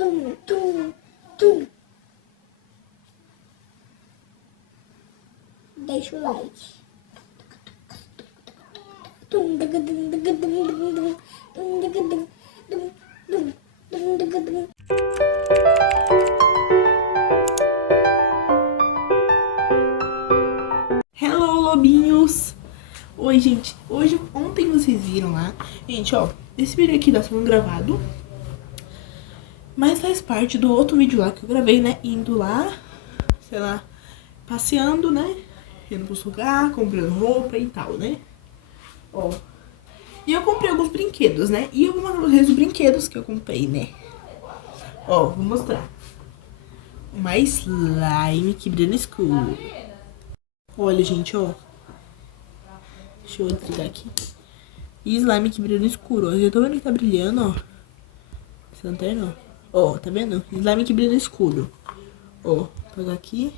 tum, tum, tum. Deixa o like. Tum, dum, dum, dum, dum, dum, dum, dum, dum, dum, dum, dum, dum. Hello, lobinhos! Oi, gente. Ontem vocês viram lá. Gente, ó, esse vídeo aqui tá sendo gravado, mas faz parte do outro vídeo lá que eu gravei, né? Indo lá, sei lá, passeando, né? Indo pro lugar, comprando roupa e tal, né? Ó. E eu comprei alguns brinquedos, né? E eu vou mostrar pra vocês os brinquedos que eu comprei, né? Ó, vou mostrar. Uma slime que brilha no escuro. Olha, gente, ó. Deixa eu desligar aqui. E slime que brilha no escuro, ó. Eu tô vendo que tá brilhando, ó. Essa lanterna, ó. Ó, tá vendo? Slime que brilha no escuro. Ó, vou pegar aqui.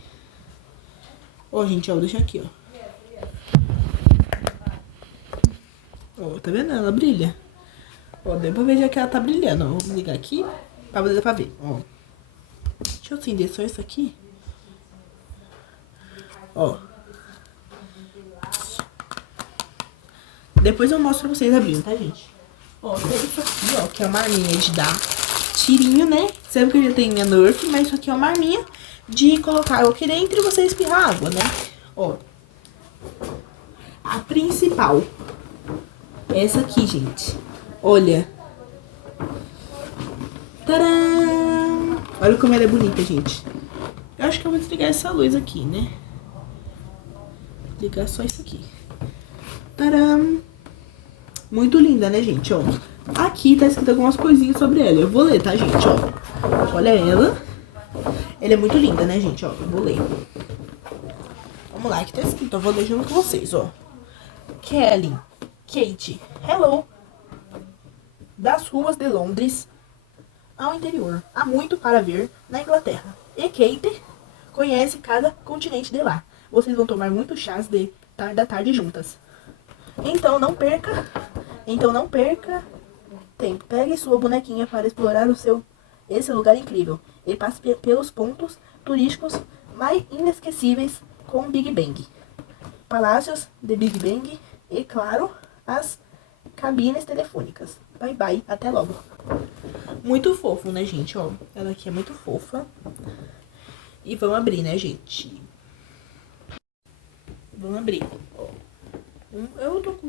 Ó, gente, ó, vou deixar aqui, ó. Ó, tá vendo? Ela brilha. Ó, deu pra ver já que ela tá brilhando, ó. Vou ligar aqui pra poder dar pra ver, ó. Deixa eu acender só isso aqui. Ó. Depois eu mostro pra vocês abrindo, tá, gente? Ó, tem isso aqui, ó, que é uma arminha de dar tirinho, né? Sempre que eu já tenho minha Nerf, mas isso aqui é uma arminha de colocar água aqui dentro e você espirrar água, né? Ó. A principal. Essa aqui, gente. Olha. Tcharam! Olha como ela é bonita, gente. Eu acho que eu vou desligar essa luz aqui, né? Ligar só isso aqui. Tcharam! Muito linda, né, gente? Ó. Aqui tá escrito algumas coisinhas sobre ela. Eu vou ler, tá, gente? Ó. Olha ela. Ela é muito linda, né, gente? Ó, eu vou ler. Vamos lá, aqui tá escrito. Eu vou ler junto com vocês, ó. Kelly, Kate, hello. Das ruas de Londres ao interior. Há muito para ver na Inglaterra. E Kate conhece cada continente de lá. Vocês vão tomar muitos chás da tarde juntas. Então não perca tempo. Pegue sua bonequinha para explorar esse lugar incrível. E passe pelos pontos turísticos mais inesquecíveis com Big Bang. Palácios de Big Bang e, claro, as cabines telefônicas. Bye, bye. Até logo. Muito fofo, né, gente? Ó, ela aqui é muito fofa. E vamos abrir, né, gente? Vamos abrir. Ó. Eu tô com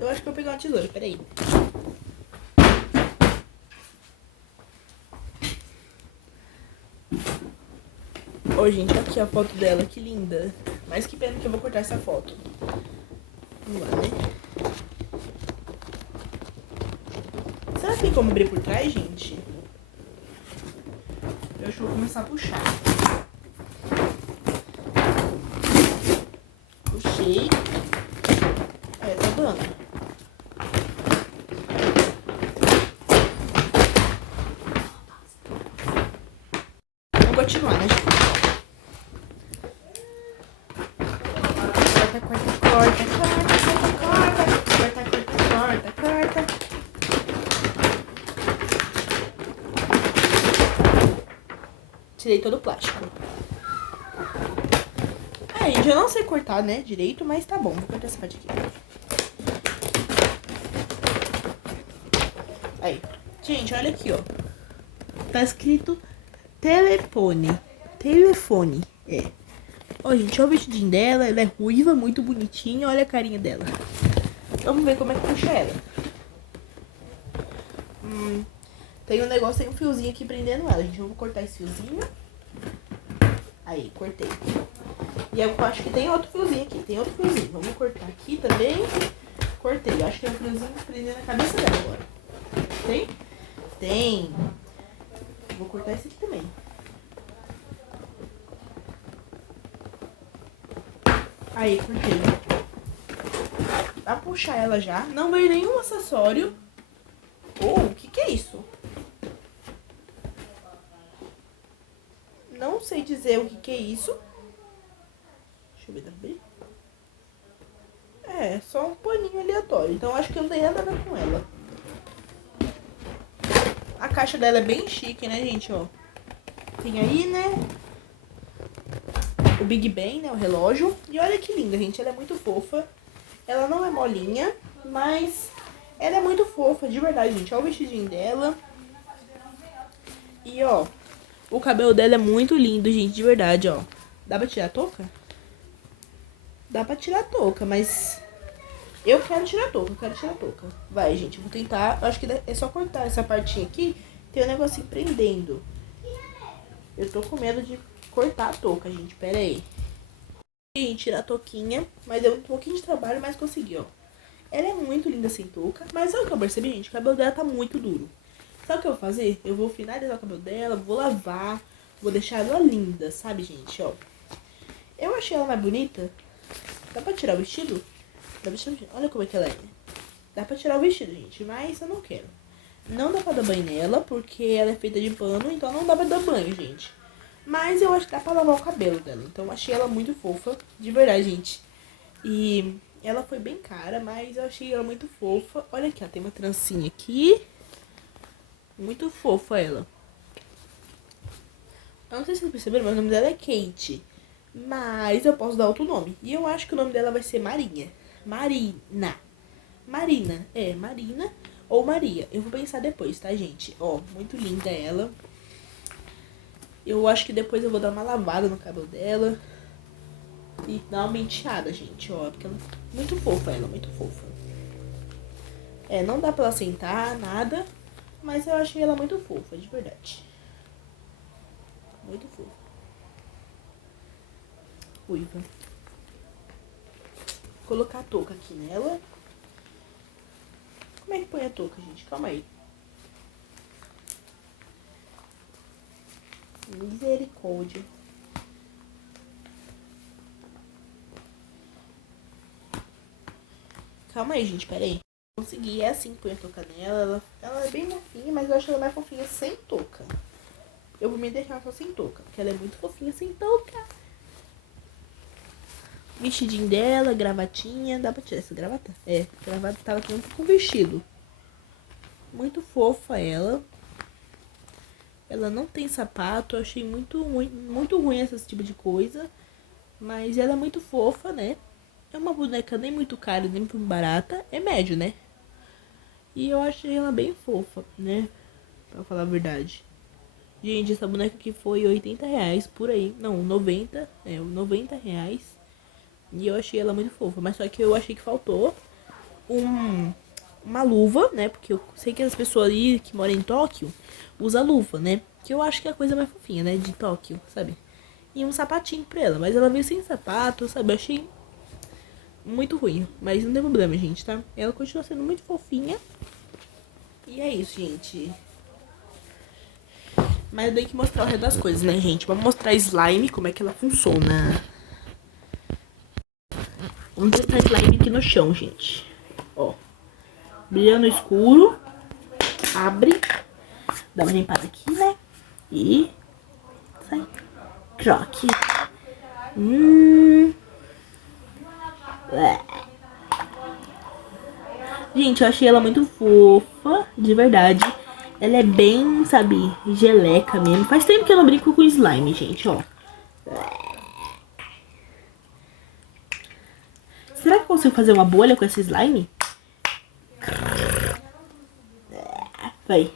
eu acho que eu vou pegar uma tesoura, peraí. Ó, gente, aqui a foto dela, que linda. Mas que pena que eu vou cortar essa foto. Vamos lá, né? Será que tem como abrir por trás, gente? Eu acho que vou começar a puxar. Puxei. É, tá dando. Vamos continuar, né, gente? Corta. Tirei todo o plástico. É, gente, eu não sei cortar, né, direito, mas tá bom. Vou cortar essa parte aqui. Aí. Gente, olha aqui, ó. Tá escrito telefone. Telefone, é. Ó, gente, olha o vestidinho dela. Ela é ruiva, muito bonitinha. Olha a carinha dela. Vamos ver como é que puxa ela. Tem um negócio, tem um fiozinho aqui prendendo ela, gente. Eu vou cortar esse fiozinho. Aí, cortei. E eu acho que tem outro fiozinho aqui. Tem outro fiozinho. Vamos cortar aqui também. Cortei. Eu acho que tem um fiozinho prendendo a cabeça dela agora. Tem? Tem. Vou cortar esse aqui também. Aí, cortei. Pra puxar ela já. Não veio nenhum acessório. Oh, o que é isso? Não sei dizer o que é isso. Deixa eu ver, dá pra abrir? É, só um paninho aleatório. Então acho que não tem nada a ver com ela. A caixa dela é bem chique, né, gente, ó. Tem aí, né, o Big Ben, né, o relógio. E olha que linda, gente, ela é muito fofa. Ela não é molinha, mas ela é muito fofa, de verdade, gente. Olha o vestidinho dela. E, ó, o cabelo dela é muito lindo, gente, de verdade, ó. Dá pra tirar a touca? Dá pra tirar a touca, mas eu quero tirar a touca, Vai, gente, eu vou tentar. Eu acho que é só cortar essa partinha aqui. Tem um negocinho prendendo. Eu tô com medo de cortar a touca, gente. Pera aí. Gente, tirar a touquinha. Mas deu um pouquinho de trabalho, mas consegui, ó. Ela é muito linda sem touca. Mas sabe o que eu percebi, gente? O cabelo dela tá muito duro. Sabe o que eu vou fazer? Eu vou finalizar o cabelo dela, vou lavar. Vou deixar ela linda, sabe, gente? Ó. Eu achei ela mais bonita. Dá pra tirar o vestido? Dá pra tirar o vestido. Olha como é que ela é. Dá pra tirar o vestido, gente. Mas eu não quero. Não dá pra dar banho nela, porque ela é feita de pano. Então não dá pra dar banho, gente. Mas eu acho que dá pra lavar o cabelo dela. Então eu achei ela muito fofa. De verdade, gente. E ela foi bem cara, mas eu achei ela muito fofa. Olha aqui, ó. Tem uma trancinha aqui. Muito fofa ela. Eu não sei se vocês perceberam, mas o nome dela é Kate. Mas eu posso dar outro nome. E eu acho que o nome dela vai ser Marinha. Marina. Marina. É, Marina ou Maria. Eu vou pensar depois, tá, gente? Ó, muito linda ela. Eu acho que depois eu vou dar uma lavada no cabelo dela. E dar uma penteada, gente. Ó, porque ela é muito fofa, ela. Muito fofa. É, não dá pra ela sentar, nada. Mas eu achei ela muito fofa, de verdade. Muito fofa. Uiva. Vou colocar a touca aqui nela. Como é que põe a touca, gente? Calma aí. Misericórdia. Calma aí, gente, pera aí. Consegui, é assim que põe a touca nela. Ela é bem fofinha, mas eu acho ela mais fofinha sem touca. Eu vou me deixar só sem touca, porque ela é muito fofinha sem touca. Vestidinho dela, gravatinha. Dá pra tirar essa gravata? É, a gravata tava junto com o vestido. Muito fofa ela. Ela não tem sapato. Eu achei muito ruim esse tipo de coisa. Mas ela é muito fofa, né? É uma boneca nem muito cara, nem muito barata. É médio, né? E eu achei ela bem fofa, né? Pra falar a verdade. Gente, essa boneca aqui foi R$80 por aí. Não, 90. É, R$90. E eu achei ela muito fofa. Mas só que eu achei que faltou uma luva, né? Porque eu sei que as pessoas ali que moram em Tóquio usam luva, né? Que eu acho que é a coisa mais fofinha, né? De Tóquio, sabe? E um sapatinho pra ela. Mas ela veio sem sapato, sabe? Eu achei muito ruim. Mas não tem problema, gente, tá? Ela continua sendo muito fofinha. E é isso, gente. Mas eu tenho que mostrar o resto das coisas, né, gente? Vamos mostrar a slime, como é que ela funciona. Vamos testar a slime aqui no chão, gente. Ó. Brilha no escuro. Abre. Dá uma limpada aqui, né? E sai. Croque. Gente, eu achei ela muito fofa, de verdade. Ela é bem, sabe, geleca mesmo. Faz tempo que eu não brinco com slime, gente, ó. Será que eu consigo fazer uma bolha com esse slime? Vai.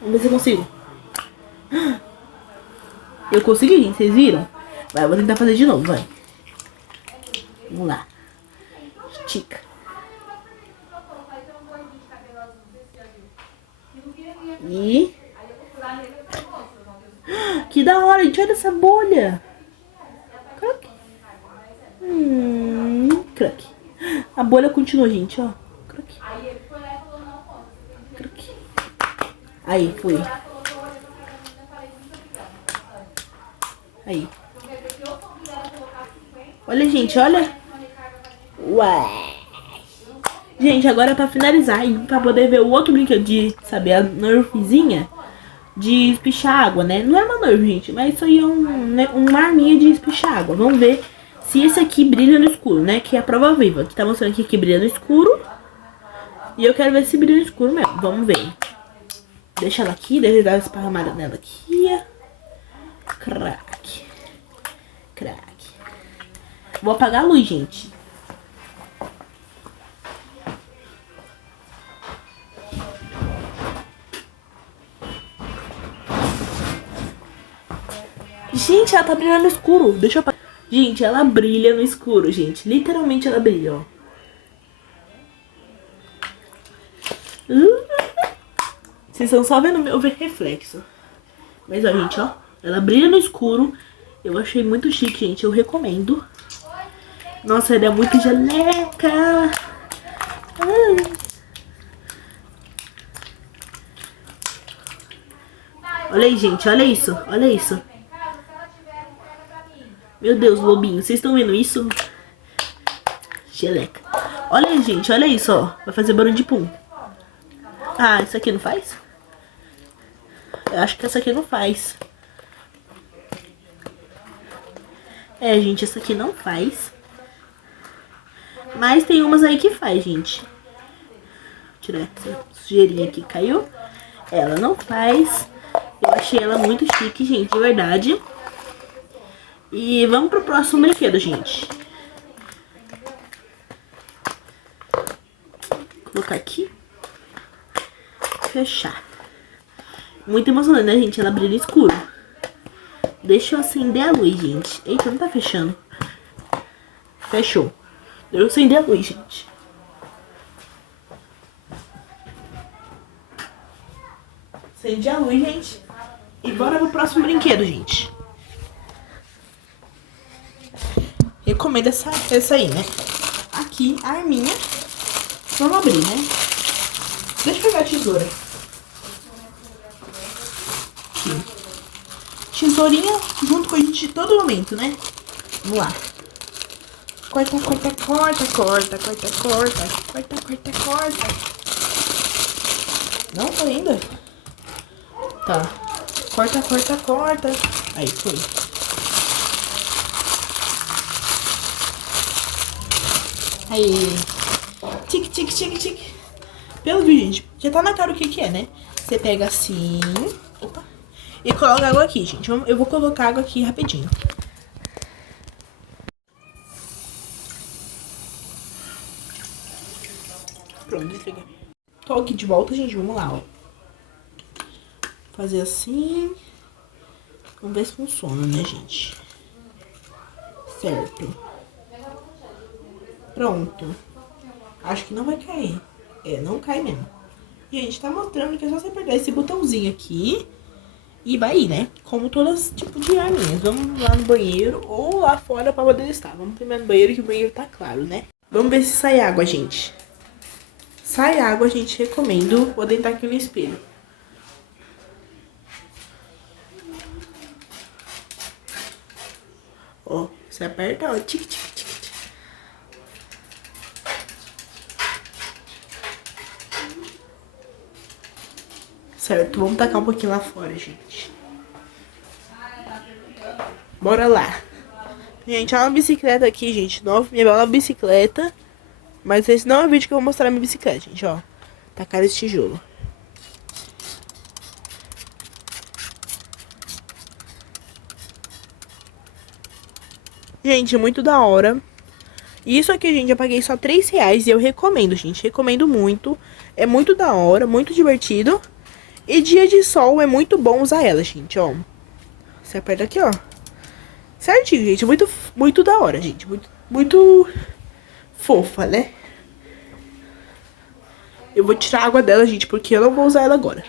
Vamos ver se eu consigo. Eu consegui, gente, vocês viram? Vai, eu vou tentar fazer de novo, vai. Vamos lá. Estica. E... que da hora, gente, olha essa bolha. Crack. Crack. A bolha continua, gente, ó. Crack. Crack. Aí, foi. Aí. Olha, gente, olha. Ué. Gente, agora pra finalizar e pra poder ver o outro brinquedo de, sabe, a Nerfzinha de espichar água, né? Não é uma Nerf, gente, mas isso aí é uma arminha de espichar água. Vamos ver se esse aqui brilha no escuro, né? Que é a prova viva. Que tá mostrando aqui que brilha no escuro. E eu quero ver se brilha no escuro mesmo. Vamos ver. Deixa ela aqui, deixa eu dar uma esparramada nela aqui. Crack. Crack. Vou apagar a luz, gente. Gente, ela tá brilhando no escuro. Deixa eu apagar. Gente, ela brilha no escuro, gente. Literalmente ela brilha, ó. Vocês estão só vendo o meu reflexo. Mas, ó, gente, ó. Ela brilha no escuro. Eu achei muito chique, gente. Eu recomendo. Nossa, ela é muito geleca. Ai. Olha aí, gente. Olha isso. Olha isso. Meu Deus, lobinho. Vocês estão vendo isso? Geleca. Olha aí, gente. Olha isso, ó. Vai fazer barulho de pum. Ah, isso aqui não faz? Eu acho que essa aqui não faz. É, gente, essa aqui não faz. Mas tem umas aí que faz, gente. Vou tirar essa sujeirinha aqui que caiu. Ela não faz. Eu achei ela muito chique, gente, de verdade. E vamos pro próximo brinquedo, gente. Vou colocar aqui. Fechar. Muito emocionante, né, gente? Ela brilha escuro. Deixa eu acender a luz, gente. Eita, não tá fechando. Fechou. Deixa eu acender a luz, gente. Acendi a luz, gente. E bora pro próximo brinquedo, gente. Recomendo essa aí, né? Aqui, a arminha. Vamos abrir, né? Deixa eu pegar a tesoura. Aqui. Tesourinha junto com a gente todo momento, né? Vamos lá. Corta, corta, corta, corta, corta, corta. Corta, corta, corta. Não foi ainda? Tá. Corta, corta, corta. Aí, foi. Aí. Tic, tic, tic, tic. Pelo vídeo, gente, já tá na cara o que que é, né? Você pega assim. Opa. E coloca água aqui, gente. Eu vou colocar água aqui rapidinho. Pronto, desliga. Tô aqui de volta, gente. Vamos lá, ó. Fazer assim. Vamos ver se funciona, né, gente? Certo. Pronto. Acho que não vai cair. É, não cai mesmo. Gente, tá mostrando que é só você apertar esse botãozinho aqui. E vai ir, né? Como todas tipo de arminhas. Vamos lá no banheiro ou lá fora pra poder estar. Vamos primeiro no banheiro, que o banheiro tá claro, né? Vamos ver se sai água, gente. Sai água, gente, recomendo. Vou deitar aqui no espelho. Ó, você aperta, ó. Tic, tic, tic, tic. Certo, vamos tacar um pouquinho lá fora, gente. Bora lá. Gente, olha uma bicicleta aqui, gente. Nova, minha bela bicicleta. Mas esse não é o vídeo que eu vou mostrar a minha bicicleta, gente, ó. Tacar esse tijolo. Gente, muito da hora. Isso aqui, gente, eu paguei só R$3 e eu recomendo, gente. Recomendo muito. É muito da hora, muito divertido. E dia de sol é muito bom usar ela, gente, ó. Você aperta aqui, ó. Certinho, gente. Muito, muito da hora, gente. Muito, muito fofa, né? Eu vou tirar a água dela, gente, porque eu não vou usar ela agora.